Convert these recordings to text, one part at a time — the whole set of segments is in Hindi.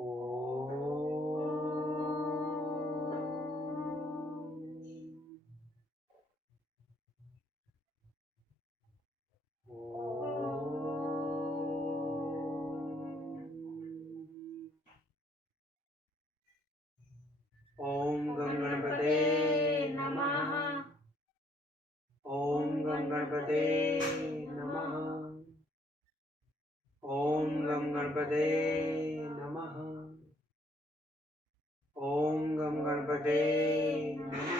ओम गं गणपते नमः। ओम गं गणपते नमः। ओम गं गणपते नमः। ओम गं गणपते नमः।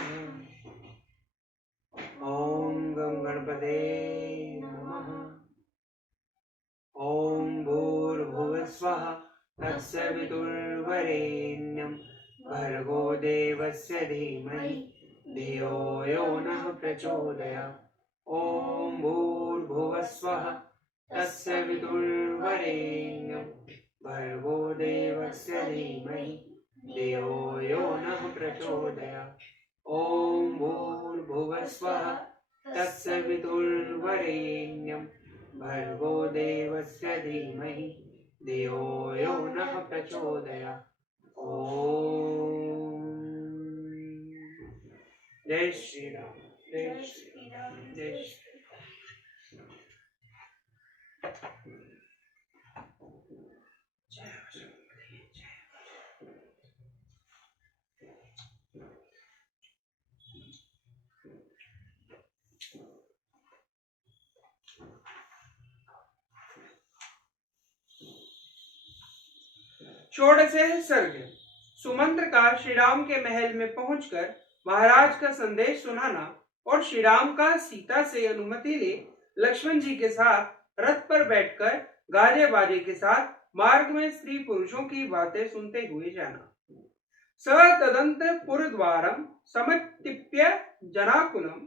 ओम गं गणपते नमः। ओम भूर्भुवस्वः तत्सवितुर्वरेण्यं भर्गो देवस्य धीमहि धियो यो नः प्रचोदयात्। ओम भूर्भुवस्वः तत्सवितुर्वरेण्यं भर्गो देवस्य धीमहि धियो यो नः प्रचोदयात्। ओम भूर्भुवस्वः तत्सवितुर्वरेण्यं भर्गो देवस्य धीमहि धियो यो नः प्रचोदयात्। ओम जय श्री राम, जय श्री राम, जय श्री षोडश सर्ग। सुमंत्र का श्री राम के महल में पहुंचकर महाराज का संदेश सुनाना और श्री राम का सीता से अनुमति ले लक्ष्मण जी के साथ रथ पर बैठकर गाजे बाजे के साथ मार्ग में स्त्री पुरुषों की बातें सुनते हुए जाना। स तदंत पुरद्वारम समतिप्य जनाकुलम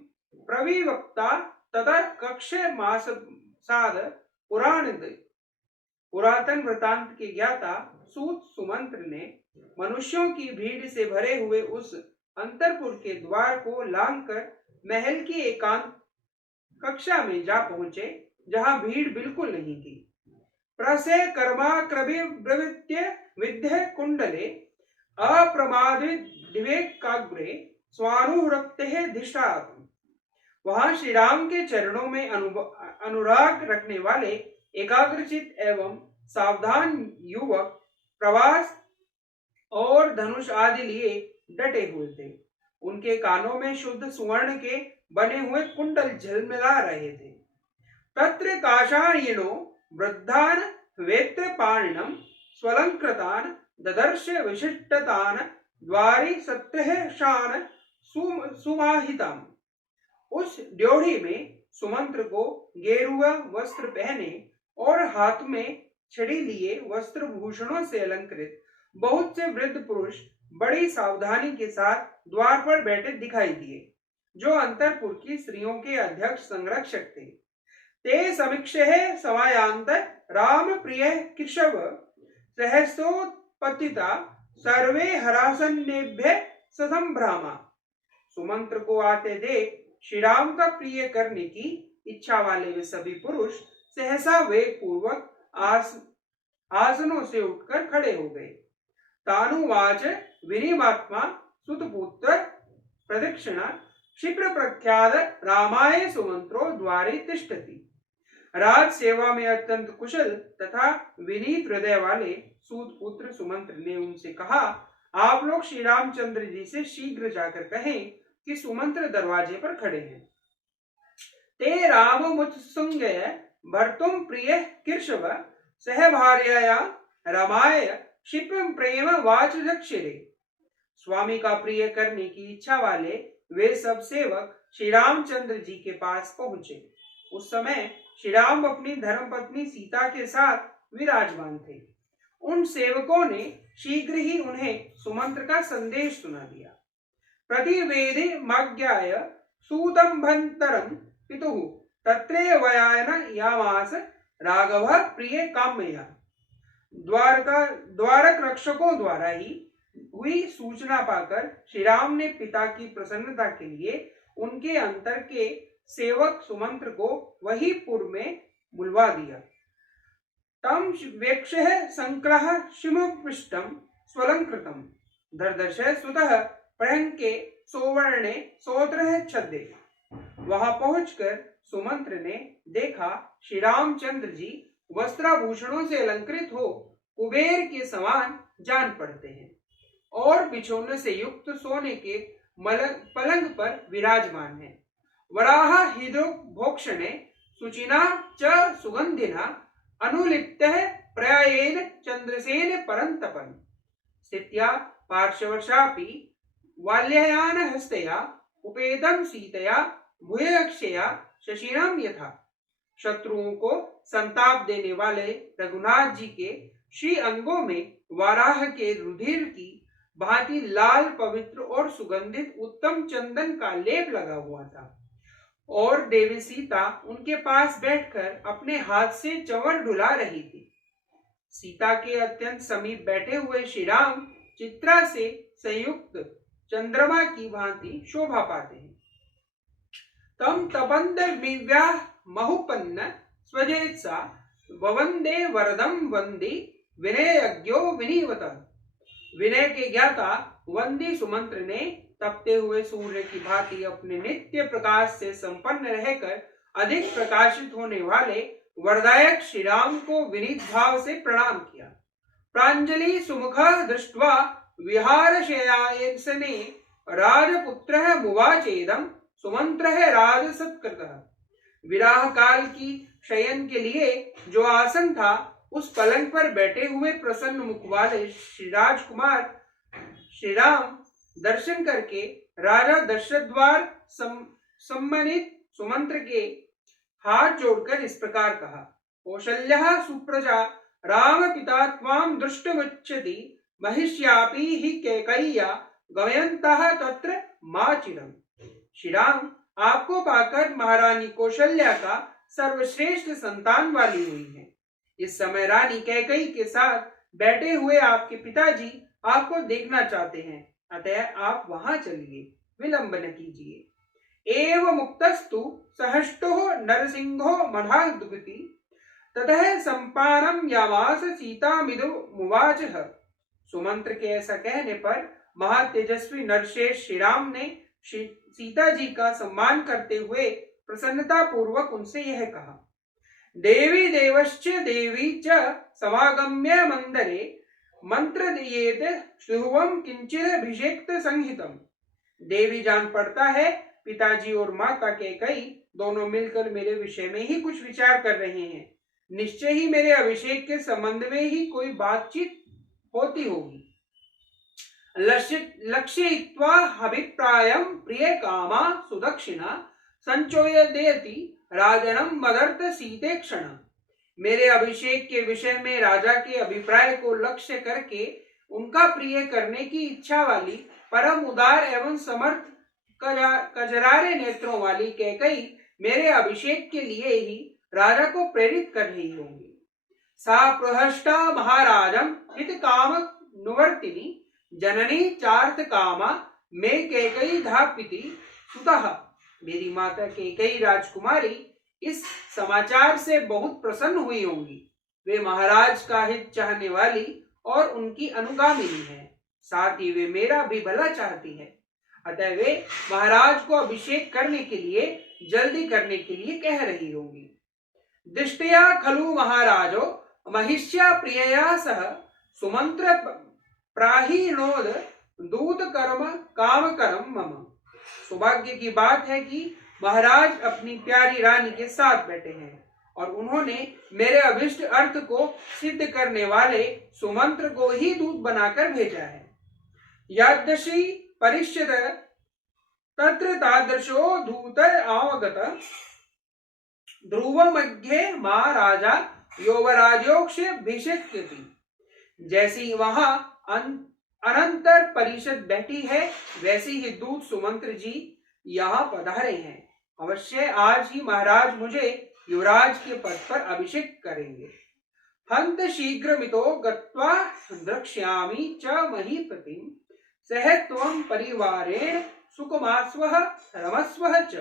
प्रविवक्ता तथा कक्ष मास साध पुरातन वृतांत के ज्ञाता सूत सुमंत्र ने मनुष्यों की भीड़ से भरे हुए उस अंतरपुर के द्वार को लांघकर महल की एकांत कक्षा में जा पहुंचे, जहां भीड़ बिल्कुल नहीं थी। प्रसे कर्मा प्रवृत्य विद्य कुंडले अप्रमादिवेकाग्रे स्वानुरक्ते धिष्ठात्। वहां श्री राम के चरणों में अनुराग रखने वाले एकाग्रचित एवं सावधान युवक प्रवास और धनुष आदि लिए डटे हुए थे। उनके कानों में शुद्ध सुवर्ण के बने हुए कुंडल झलमिला रहे थे। तत्र काषायणो वृद्धान वेत्र पाणिनम स्वलंकृतान ददर्श विशिष्टतान द्वारी सत्रहशान सुमाहितम। उस ड्योढ़ी में सुमंत्र को गेरुआ वस्त्र पहने और हाथ में छड़ी लिए वस्त्र भूषणों से अलंकृत बहुत से वृद्ध पुरुष बड़ी सावधानी के साथ द्वार पर बैठे दिखाई दिए, जो अंतरपुर की स्त्रियों के अध्यक्ष संरक्षक थे। ते समीक्षे समायांत राम प्रिय केशव सहसोत्पतिता सर्वे हरासन्नेभ्य ससंभ्रामा। सुमंत्र को आते देख श्री राम का प्रिय करने की इच्छा वाले वे सभी पुरुष सहसा वेग पूर्वक आसनों से उठकर खड़े हो गए। तानुवाच विनिमात्मा सुतपुत्र प्रदक्षिणा क्षिप्र प्रख्यात रामाय सुमंत्रो द्वारे तिष्ठति। राज सेवा में अत्यंत कुशल तथा विनीत हृदय वाले सूत पुत्र सुमंत्र ने उनसे कहा, आप लोग श्री रामचंद्र जी से शीघ्र जाकर कहें कि सुमंत्र दरवाजे पर खड़े हैं। ते राम मुत्सुंगय भर्तुम प्रिय केशव सहभार्यया रमाय क्षिप्रम प्रेम वाच दक्षिणे। स्वामी का प्रिय करने की इच्छा वाले वे सब सेवक श्री रामचंद्र जी के पास पहुंचे। उस समय श्री राम अपनी धर्मपत्नी सीता के साथ विराजमान थे। उन सेवकों ने शीघ्र ही उन्हें सुमंत्र का संदेश सुना दिया। प्रतिवेदि मज्ञाय सूतंभंतरम पितुः तत्रे वयान यामास राघव प्रिय काम्यया। द्वारक रक्षकों द्वारा ही हुई सूचना पाकर श्री राम ने पिता की प्रसन्नता के लिए उनके अंतर के सेवक सुमंत्र को वही पुर में बुलवा दिया। तम वेक्षः संक्रह शिमुपृष्टम स्वलंकृतम दर्दश सुतः प्रहंके सोवर्णे सोत्रः छद्दे। वहां पहुंचकर सुमंत्र ने देखा श्री रामचंद्र जी वस्त्राभूषणों से अलंकृत हो कुबेर के समान जान पड़ते हैं और बिछोने से युक्त सोने के पलंग पर विराजमान है। वराह हृदोभोक्षणे सुचिना च सुगंधिना अनुलिप्तः प्रयायेन चंद्रसेन परंतपन स्थित्या पार्श्ववर्षापि वाल्यायन हस्तया उपेदम सीतया भूयक्षया शशिनाम यथा। शत्रुओं को संताप देने वाले रघुनाथ जी के श्री अंगों में वाराह के रुधिर की भांति लाल पवित्र और सुगंधित उत्तम चंदन का लेप लगा हुआ था और देवी सीता उनके पास बैठकर अपने हाथ से चंवर डुला रही थी। सीता के अत्यंत समीप बैठे हुए श्री राम चित्रा से संयुक्त चंद्रमा की भांति शोभा पाते हैं। तम तपंद विव्या महुपन्न स्वजेत्सा ववंदे वरदम वंदी विनयज्ञो विनीवत। विनय के ज्ञाता वंदी सुमंत्र ने तपते हुए सूर्य की भांति अपने नित्य प्रकाश से संपन्न रहकर अधिक प्रकाशित होने वाले वरदायक श्री राम को विनीत भाव से प्रणाम किया। प्रांजलि सुमुख दृष्ट्वा विहारशयासने राजपुत्रः मुवाचेदं सुमंत्रः राजसत्कृतः। विराह काल की शयन के लिए जो आसन था उस पलंग पर बैठे हुए प्रसन्न मुख वाले श्री राजकुमार श्री राम दर्शन करके राजा दशरथ द्वार सम्मानित सुमंत्र के हाथ जोड़कर इस प्रकार कहा। कौशल्यः सुप्रजा राम पिता त्वां दृष्टमुच्यति महिष्यापि हि कैकय्या गमयन्तः तत्र माचिरम्। श्री राम आपको पाकर महारानी कौशल्या का सर्वश्रेष्ठ संतान वाली हुई है। इस समय रानी कैकई के साथ बैठे हुए आपके पिताजी आपको देखना चाहते हैं, अतः आप वहां चलिए, विलंब न कीजिए। एव मुक्तस्तु सहष्टो नरसिंहो मधाद्भुति ततः संपानम यामास सीता मिदु मुवाचः। सुमंत्र के ऐसा कहने पर महातेजस्वी नरशेष श्री राम ने सीता जी का सम्मान करते हुए प्रसन्नता पूर्वक उनसे यह कहा। देवी देवश्च देवी च समागम्य मंदरे मंत्र दियेत शुभम किंचित अभिषेक्त संहितम। देवी जान पड़ता है पिताजी और माता कैकेयी दोनों मिलकर मेरे विषय में ही कुछ विचार कर रहे हैं। निश्चय ही मेरे अभिषेक के संबंध में ही कोई बातचीत होती होगी। लक्ष्यित्वा अभिप्रायं प्रिय कामा सुदक्षिणा संचोयदेति राजनम मदर्थ सीते क्षण। मेरे अभिषेक के विषय में राजा के अभिप्राय को लक्ष्य करके उनका प्रिय करने की इच्छा वाली परम उदार एवं समर्थ कजरारे नेत्रों वाली कैकेयी मेरे अभिषेक के लिए ही राजा को प्रेरित कर रही होंगी। सा प्रहष्टा महाराजम हित काम नुवर्तिनी जननी चार्थ कामा मे कैकेयी धापिति सुतः। मेरी माता कैकेयी राजकुमारी इस समाचार से बहुत प्रसन्न हुई होंगी। वे महाराज का हित चाहने वाली और उनकी अनुगामिनी है, साथ ही वे मेरा भी भला चाहती है, अतः वे महाराज को अभिषेक करने के लिए जल्दी करने के लिए कह रही होंगी। दृष्टया खलु महाराजो महिष्या प्रियया सह सुमंत्र प्राहीणोद दूत कर्म काम करम मम। सौभाग्य की बात है कि महाराज अपनी प्यारी रानी के साथ बैठे हैं और उन्होंने मेरे अभिष्ट अर्थ को सिद्ध करने वाले सुमंत्र को ही दूत बनाकर भेजा है। यादृशी परिष्यत तत्र तादृशो दूत आवगत ध्रुव मध्य मा राजा योवराजोक्ष भिषेक्यति। जैसी वहां अनंतर परिषद बैठी है वैसी ही दूत सुमंत्र जी यहाँ पधारे हैं। अवश्य आज ही महाराज मुझे युवराज के पद पर अभिषेक करेंगे। हंत शीघ्र मितो गत्वा द्रक्ष्यामि च महीपतिं सह त्वं परिवारेण सुकुमास्वः रमस्वः च।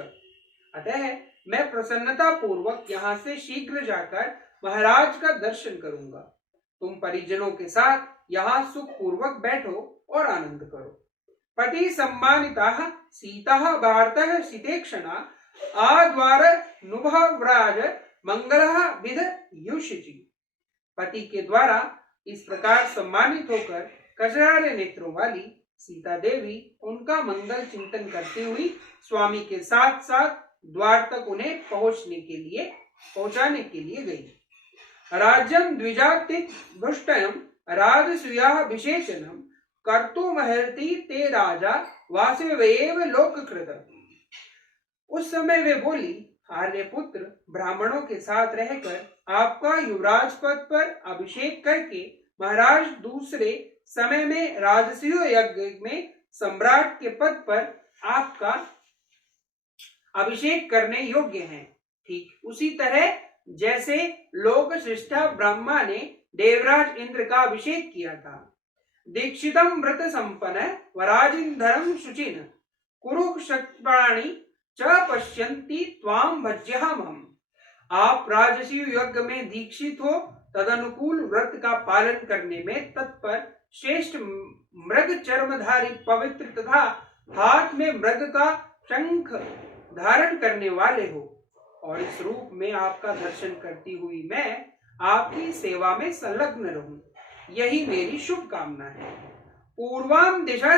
अतः मैं प्रसन्नता पूर्वक यहाँ से शीघ्र जाकर महाराज का दर्शन करूंगा। तुम परिजनों के साथ यहाँ सुख पूर्वक बैठो और आनंद करो। पति सम्मानिता सीता भारत शितेक्षणा आद्वार नुभव्राज मंगल विध युषिची। पति के द्वारा इस प्रकार सम्मानित होकर कजरारे नेत्रों वाली सीता देवी उनका मंगल चिंतन करती हुई स्वामी के साथ साथ द्वार तक उन्हें पहुंचाने के लिए गई। राज्यम द्विजाति भुष्टयम राजसूया विशेषणम कर्तुमहर्ति ते राजा वासवेव लोककृत। उस समय वे बोली, आर्यपुत्र ब्राह्मणों के साथ रहकर आपका युवराज पद पर अभिषेक करके महाराज दूसरे समय में राजसूय यज्ञ में सम्राट के पद पर आपका अभिषेक करने योग्य हैं। ठीक उसी तरह जैसे लोक श्रेष्ठा ब्रह्मा ने देवराज इंद्र का अभिषेक किया था। दीक्षितम व्रत संपन्न वराजिंधरम शुचिन कुरुक्षत्राणि च पश्यन्ति त्वाम भज्यामहम्। आप राजसूय यज्ञ में दीक्षित हो, तदनुकूल व्रत का पालन करने में तत्पर, श्रेष्ठ मृग चर्मधारी पवित्र तथा हाथ में मृग का शंख धारण करने वाले हो, और इस रूप में आपका दर्शन करती हुई मैं आपकी सेवा में संलग्न रहूं, यही मेरी शुभकामना है। पूर्वाम दिशा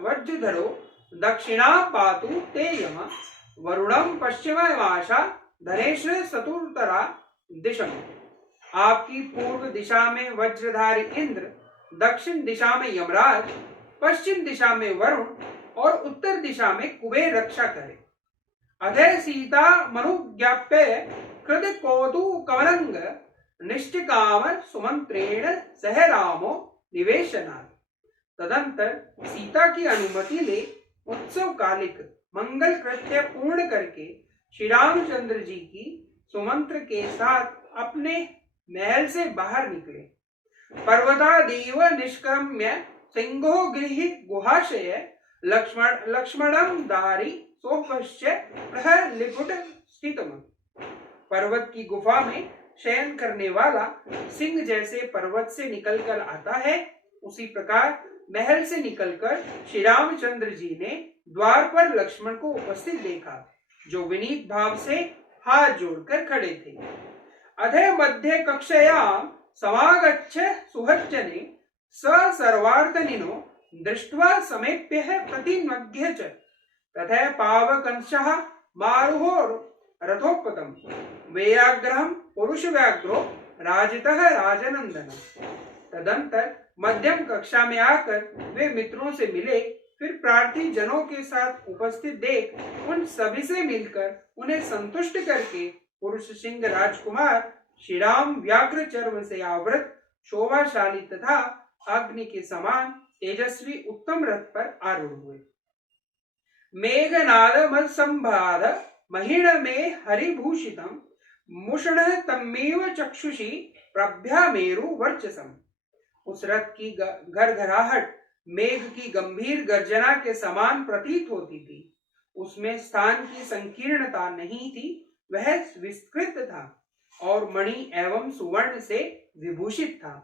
वज्रधरो दक्षिणा पातु ते यम वरुणम पश्चिमाशा धनेश्वर चतुर्तरा दिशम। आपकी पूर्व दिशा में वज्रधारी इंद्र, दक्षिण दिशा में यमराज, पश्चिम दिशा में वरुण और उत्तर दिशा में कुबेर रक्षा करे। अधे सीता मनुज्ञाप्य कृत कौतुकवनंग निष्ठकाम सुमंत्रेण सह रामो निवेशनात्। तदंतर सीता की अनुमति ले उत्सव कालिक मंगल कृत्य पूर्ण करके श्री रामचंद्र जी की सुमंत्र के साथ अपने महल से बाहर निकले। पर्वतादेव निष्क्रम्य सिंहो गृहीत गुहाशय लक्ष्मणम दारी सोपश्य प्रहलिपुट स्थितम। पर्वत की गुफा में शयन करने वाला सिंह जैसे पर्वत से निकलकर आता है, उसी प्रकार महल से निकलकर श्री रामचंद्र जी ने द्वार पर लक्ष्मण को उपस्थित देखा, जो विनीत भाव से हाथ जोड़कर खड़े थे। अधे मध्य कक्षयां समागच्छ सुहज्जने स सर्वार्थनिनो दृष्ट्वा समेप्य प्रतिनद्य च तथा पावकंशः मारुहो रथोपतम व्याघ्रहं पुरुष व्याघ्रो राजितः राजनंदन। तदंतर मध्यम कक्षा में आकर वे मित्रों से मिले, फिर प्रार्थी जनों के साथ उपस्थित देख उन सभी से मिलकर उन्हें संतुष्ट करके पुरुष सिंह राजकुमार श्री राम व्याघ्र चर्म से आवृत शोभाशाली तथा अग्नि के समान तेजस्वी उत्तम रथ पर आरूढ़ हुए। मेघनाद मद संभाद महीण में हरिभूषितम मुषण तमेव चक्षुषी प्रभ्या मेरु वर्चसम। उस रथ की घरघराहट मेघ की गंभीर गर्जना के समान प्रतीत होती थी। उसमें स्थान की संकीर्णता नहीं थी, वह विस्तृत था और मणि एवं सुवर्ण से विभूषित था।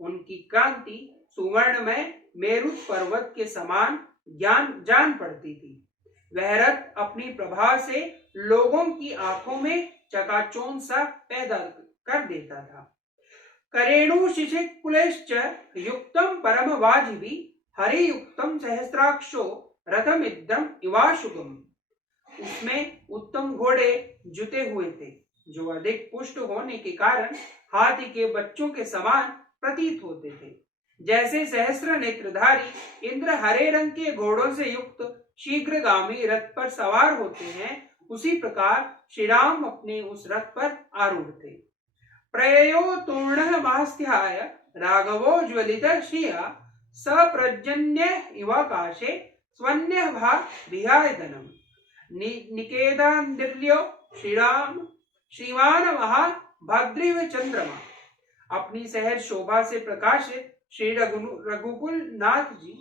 उनकी कांति सुवर्ण में मेरु पर्वत के समान जान पड़ती थी। वह रथ अपनी प्रभा से लोगों की आंखों में चकाचौंध सा पैदा कर देता था। करेणु शिशिकुलेश्च युक्तम परम वाजिबी हरियुक्तम सहस्राक्षो रथमिद्रम इवाशुगम। उसमें उत्तम घोड़े जुते हुए थे, जो अधिक पुष्ट होने के कारण हाथी के बच्चों के समान प्रतीत होते थे। जैसे सहस्र नेत्रधारी इंद्र हरे रंग के घोड़ों से युक्त शीघ्रगामी रथ पर सवार होते हैं, उसी प्रकार श्री राम अपने उस रथ पर आरूढ़ थे। प्रयो तूर्ण मास्त्याय राघवो ज्वलित श्रिया सप्रजन्य इवाकाशे स्वन्य भा विहायधनम। निकेतांद्रियो श्रीमान महा भद्रिव चंद्रमा। अपनी सहज शोभा से प्रकाशित श्री रघुकुल नाथ जी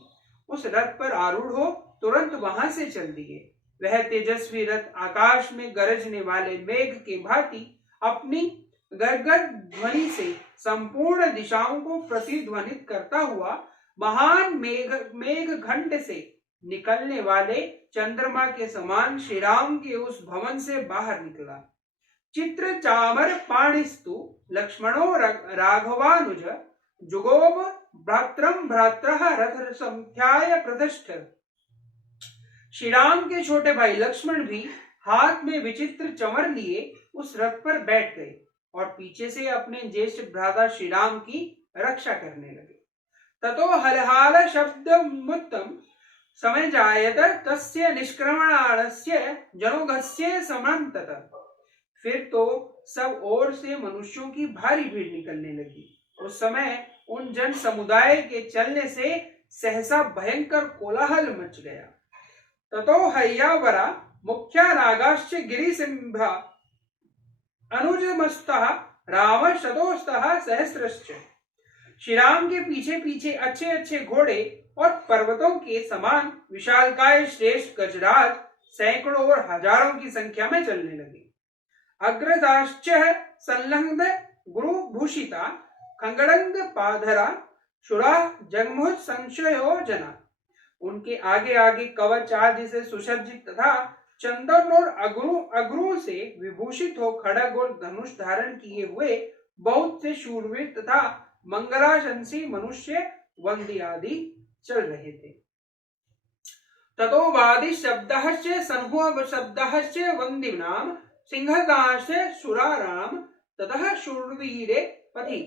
उस रथ पर आरूढ़ हो तुरंत वहां से चल दिए। वह तेजस्वी रथ आकाश में गरजने वाले मेघ के भांति अपनी गदगद ध्वनि से संपूर्ण दिशाओं को प्रतिध्वनित करता हुआ महान मेघ घंट से निकलने वाले चंद्रमा के समान श्री राम के उस भवन से बाहर निकला। चित्र चामर पाणिस्तु लक्ष्मणो राघवानुज जुगोब भ्रात्रम भ्रात्रः रथ संख्याय प्रतिष्ठ। श्री राम के छोटे भाई लक्ष्मण भी हाथ में विचित्र चमर लिए उस रथ पर बैठ गए और पीछे से अपने ज्येष्ठ भ्राता श्री राम की रक्षा करने लगे। ततो हलहाल शब्द मुत्तम समय जायत तस्य निष्क्रमणास्य जनोघस्य समन्तत। फिर तो सब ओर से मनुष्यों की भारी भीड़ निकलने लगी। उस समय उन जन समुदाय के चलने से सहसा भयंकर कोलाहल मच गया। ततो हय्यावरा मुख्या नागाश्च गिरिसिंहा अनुजमस्तः राम शतोस्तः सहस्रश्च। श्री राम के पीछे पीछे अच्छे अच्छे घोड़े और पर्वतों के समान विशालकाय श्रेष्ठ गजराज सैकड़ों और हजारों की संख्या में चलने लगे। अग्रदाश्च संलग्न गुरु भूषिता खंगड़ंग पाधरा शुरा जगमुह संशयो जना। उनके आगे आगे कवच आदि से सुसज्जित तथा चंदन और अग्रू से विभूषित हो खड़ग और धनुष धारण किए हुए बहुत से शूरवीर तथा मंगलाशंसी मनुष्य वंदी आदि चल रहे थे। ततो वादि शब्दश्च संहुव शब्दश्च वंदिनाम सिंहदाश्च सुराराम ततः शूरवीरे पथि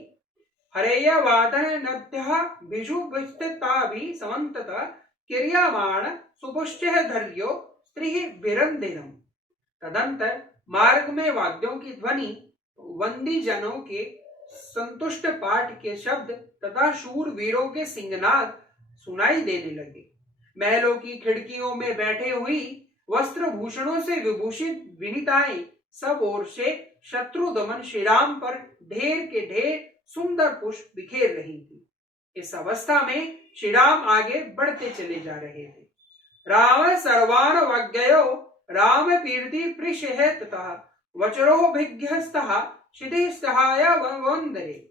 हरेय वादन नद्यः बिजु विस्तताभि समन्ततः किर्यमाण सुपुष्टः धर्यो स्त्रीः विरंदिनम। तदंतर मार्ग में वाद्यों की ध्वनि, वंदी जनों के संतुष्ट पाठ के शब्द तथा शूर वीरों के सिंहनाद सुनाई देने लगे। महलों की खिड़कियों में बैठे हुई वस्त्र भूषणों से विभूषित विनीताएं सब ओर से शत्रु दमन श्री राम पर ढेर के ढेर सुंदर पुष्प बिखेर रही थी। इस अवस्था में श्री राम आगे बढ़ते चले जा रहे थे। राम सर्वान वज्ञयो राम कीर्ति पृषहे तथा वचरो भिज्ञस्तः क्षिति सहाय वंदरे।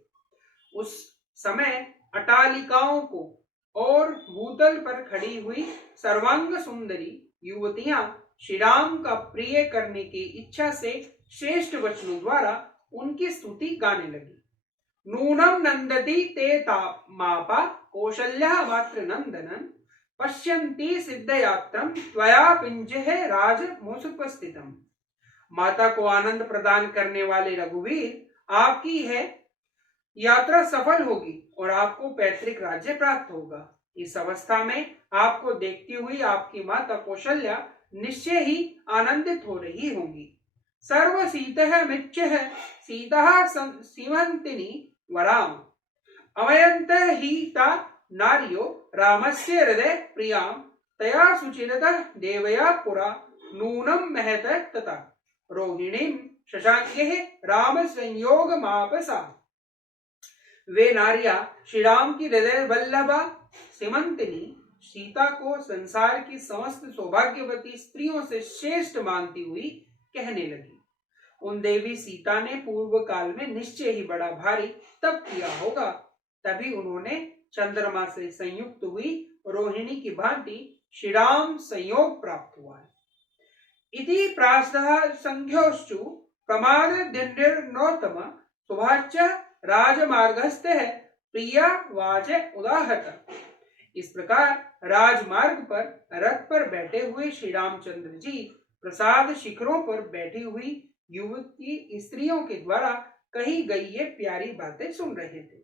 उस समय अटालिकाओं को और भूतल पर खड़ी हुई सर्वांग सुंदरी युवतियां श्री राम का प्रिय करने की इच्छा से श्रेष्ठ वचनों द्वारा उनकी स्तुति गाने लगी। नूनम नंदति ते मापा कौशल्या मात्र नंदनन पश्यन्ति सिद्धयात्रम त्वया पिंजः राज मुसुपस्थितम। माता को आनंद प्रदान करने वाले रघुवीर, आपकी है यात्रा सफल होगी और आपको पैतृक राज्य प्राप्त होगा। इस अवस्था में आपको देखती हुई आपकी माता कौशल्या निश्चय ही आनंदित हो रही होंगी। सर्व सीतः मिच्छ सीता सीमंतिनी वराम अवयंत ही ता नार्यो रामस्य हृदय प्रियां तया सुचिरतः देवया पुरा नूनम महत तथा रोहिणीम शशांके राम संयोग मापसा। वे नारियां श्री राम की हृदय वल्लभा सीमंतिनी सीता को संसार की समस्त सौभाग्यवती स्त्रियों से श्रेष्ठ मानती हुई कहने लगी। उन देवी सीता ने पूर्व काल में निश्चय ही बड़ा भारी तप किया होगा, तभी उन्होंने चंद्रमा से संयुक्त हुई रोहिणी की भांति श्री राम संयोग प्राप्त हुआ है। इति प्रास्तः संख्योश्चु प्रमाद दिन्निर्नोतम सुभाच्च राजमार्गस्थः प्रिया वाच उदाहत। इस प्रकार राजमार्ग पर रथ पर बैठे हुए श्री रामचंद्र जी प्रसाद शिखरों पर बैठी हुई युवती स्त्रियों के द्वारा कही गई ये प्यारी बातें सुन रहे थे।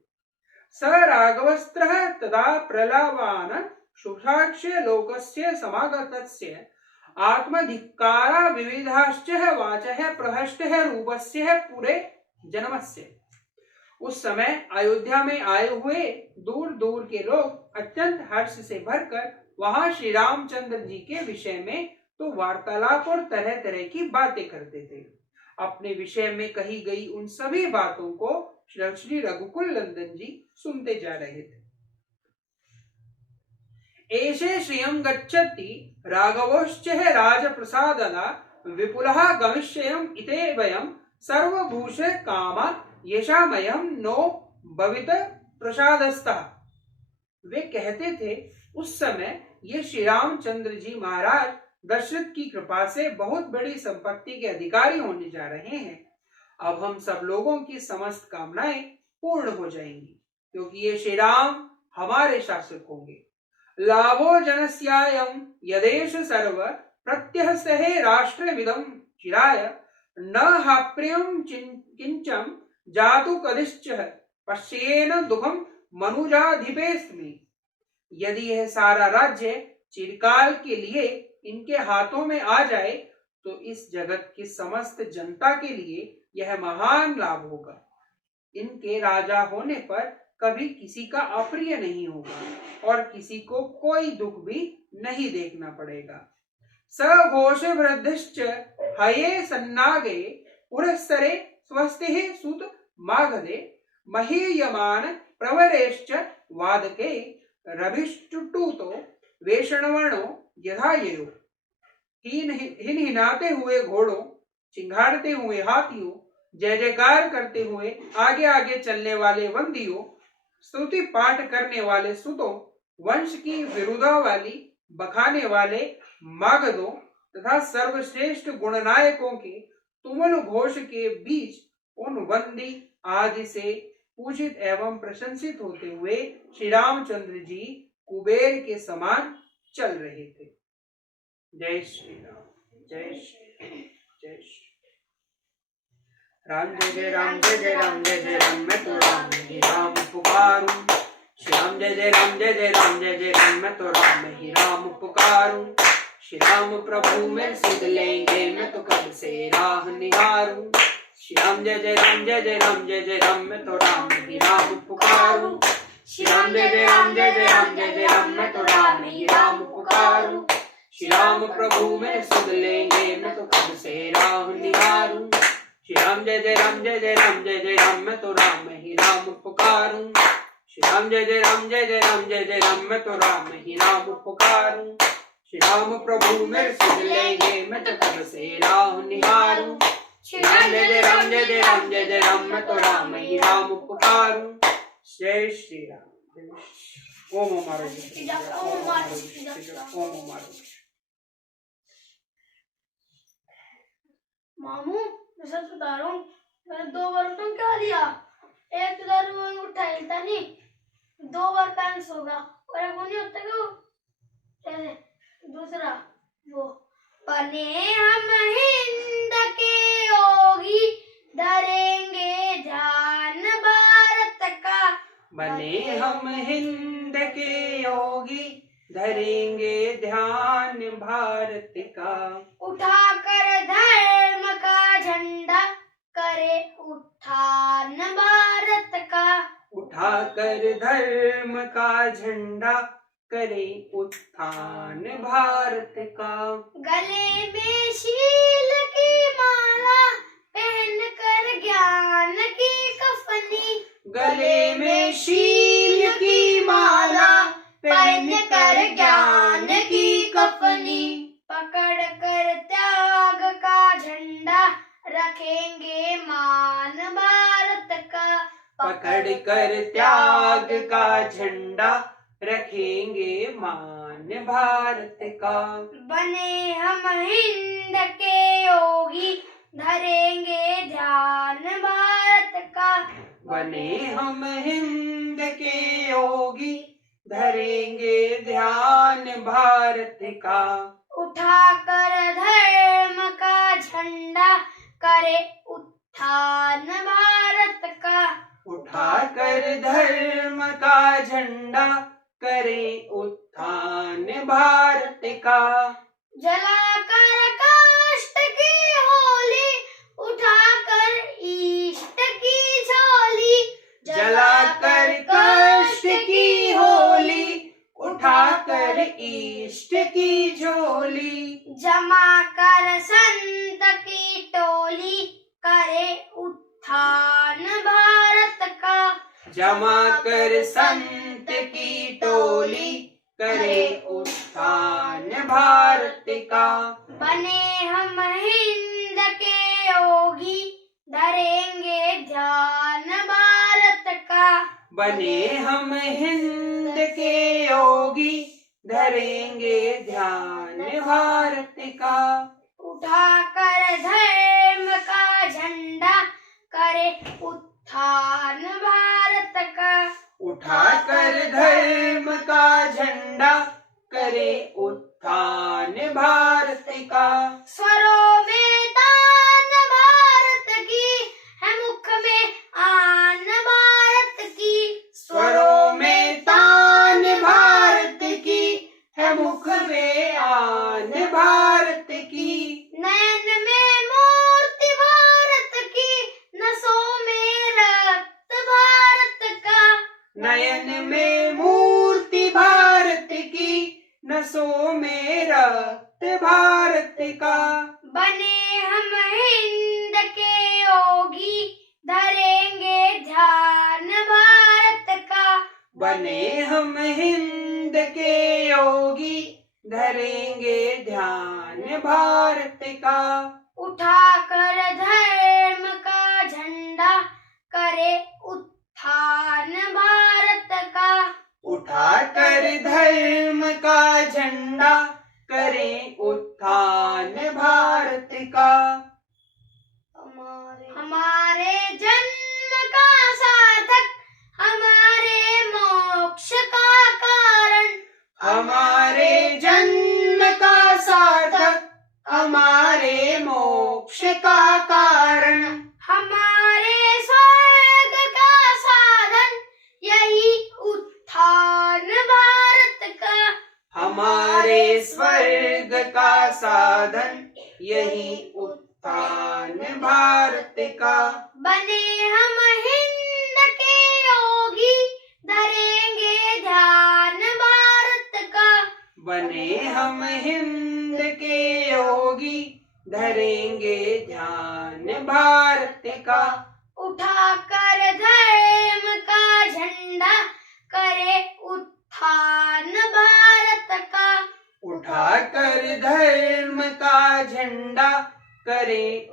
स राघवस्त्रः तदा प्रलावान शुभाक्ष लोकस्य समागतस्य आत्मधिक्कारा विविधाश्च वाचः प्रहष्टः रूपस्य पुरे जन्मस्य। उस समय अयोध्या में आए हुए दूर दूर के लोग अत्यंत हर्ष से भरकर वहां श्री रामचंद्र जी के विषय में तो वार्तालाप और तरह तरह की बातें करते थे। अपने विषय में कही गई उन सभी बातों को श्री रघुकुल नंदन जी सुनते जा रहे थे। एषे श्रियं गच्छति राघवोश्च राजप्रसादना विपुलः गमिष्ययम् इते वयं सर्वभूष कामा यशामयम नो भवित प्रसादस्तः। वे कहते थे उस समय ये श्री रामचंद्र जी महाराज दशरथ की कृपा से बहुत बड़ी संपत्ति के अधिकारी होने जा रहे हैं। अब हम सब लोगों की समस्त कामनाएं पूर्ण हो जाएंगी, क्योंकि ये श्री राम हमारे शासक होंगे। लाभो जनस्यायं यदेश सर्व प्रत्यहस्ते राष्ट्रमिदं चिराय न हाप्रियं किंचन जातु कदिश्चः पश्येन दुखम मनुजाधिपेस्मि। यदि यह सारा राज्य चिरकाल के लिए इनके हाथों में आ जाए तो इस जगत की समस्त जनता के लिए यह महान लाभ होगा। इनके राजा होने पर कभी किसी का अप्रिय नहीं होगा और किसी को कोई दुख भी नहीं देखना पड़ेगा। सघोष वृद्धिश्च हये सन्नागे पुरस्सरे स्वस्ति सुत मागधे महीयमान प्रवरेश्च वादके रभिष्टुतो वेषणवर्णो यथाययो। हिनहिनाते हुए घोड़ों, चिंघाड़ते हुए हाथियों, जय जयकार करते हुए आगे आगे चलने वाले वंदियों, स्तुति पाठ करने वाले सुतों, वंश की विरुदावाली बखाने वाले मागधों तथा सर्वश्रेष्ठ गुणनायकों के तुमुल घोष के बीच उन वंदी आदि से पूजित एवं प्रशंसित होते हुए श्री रामचंद्र जी कुबेर के समान चल रहे थे। जय श्री राम, जय श्री राम, जय श्री राम। जय जय राम, जय जय राम, जय जय राम, मैं तो राम ही राम पुकारूं। श्री राम जय जय राम, जय जय राम, जय जय राम, मैं तो राम ही राम पुकारूं। श्री राम प्रभु में सुध लेंगे, मैं तो कब से राह निहारूं। श्री राम जय जय राम, जय जय राम, जय जय राम, मैं तो राम ही राम पुकारूं। श्री राम जय जय राम, जय जय राम, जय जय राम, मैं तो राम ही राम पुकारूं। श्री राम प्रभु में सुध लेंगे, मैं तो कब से राह निहारूं। श्री राम जय जय राम, जय जय राम, जय जय राम, मैं तो राम ही राम पुकारूं। श्री राम जय जय राम, जय जय राम, जय जय राम, मैं तो राम ही राम पुकारूं। श्री राम प्रभु में सुध लेंगे, मैं तो कब से राह निहारूं। श्री राम जय जय राम, जय जय राम, जय जय राम, मैं तो राम ही राम पुकारूं। जय श्री राम। ओम हमारो ओम हमारो। मामू मैं सच बता रहा हूँ, मैंने 2 बार तो क्या दिया, एक तो दारू उठा हिलता नहीं, 2 बार पैंस होगा और एक वो नहीं होता क्या, दूसरा वो बने हम हिंद के योगी धरेंगे ध्यान भारत का। बने हम हिंद के योगी धरेंगे ध्यान भारत का। उठाकर धर्म का झंडा करे उत्थान भारत का। उठाकर धर्म का झंडा करे उत्थान भारत का। गले में शील की माला पहन कर ज्ञान की कफनी। गले में शील की माला पहन कर ज्ञान की कफनी। पकड़ कर त्याग का झंडा रखेंगे मान भारत का। पकड़ कर त्याग का झंडा रखेंगे मान भारत का। बने हम हिंद के योगी धरेंगे ध्यान भारत का। बने हम हिंद के योगी धरेंगे ध्यान भारत का। उठाकर धर्म का झंडा करे उत्थान भारत का। उठाकर धर्म का झंडा करे उत्थान भारत का। जलाकर काष्ठ की होली उठाकर इष्ट की झोली। जलाकर काष्ठ की होली उठाकर इष्ट की झोली। जमा कर संत की टोली करे उत्थान भारत का। जमा कर संत की टोली करे उत्थान भारत का। बने हम हिंद के योगी करेंगे ध्यान भारत का। बने हम हिंद के योगी, धरेंगे ध्यान भारत का। उठाकर धर्म का झंडा, करे उत्थान भारत का। उठाकर धर्म का झंडा, करे उत्थान भारत का। स्वरों में तान भारत की, है मुख में आन भारत की। स्वरों में तान भारत की, है मुख में आन भारत की। नयन में मूर्ति भारत की, नसों में रक्त भारत का। नयन में मूर्ति भारत की, नसों में रक्त भारत का। बने हम हिंद के योगी, धरेंगे ध्यान भारत का। बने हम हिंद के योगी, धरेंगे ध्यान भारत का। उठाकर धर्म का झंडा, करे उत्थान भारत का। उठाकर धर्म का झंडा, करें उत्थान भारत का। हमारे जन्म का सार्थक, हमारे मोक्ष का कारण। हमारे जन्म का सार्थक, हमारे मोक्ष का कारण। हमारे स्वर्ग का साधन, यही उत्थान भारत का। हमारे स्वर्ग का साधन, यही उत्थान भारत का। बने हम हिंद के योगी, धरेंगे ध्यान भारत का। बने हम हिंद के योगी, धरेंगे ध्यान भारत का। उठाकर धर्म का झंडा, करे उत्थान भारत का। उठाकर धर्म का झंडा, करें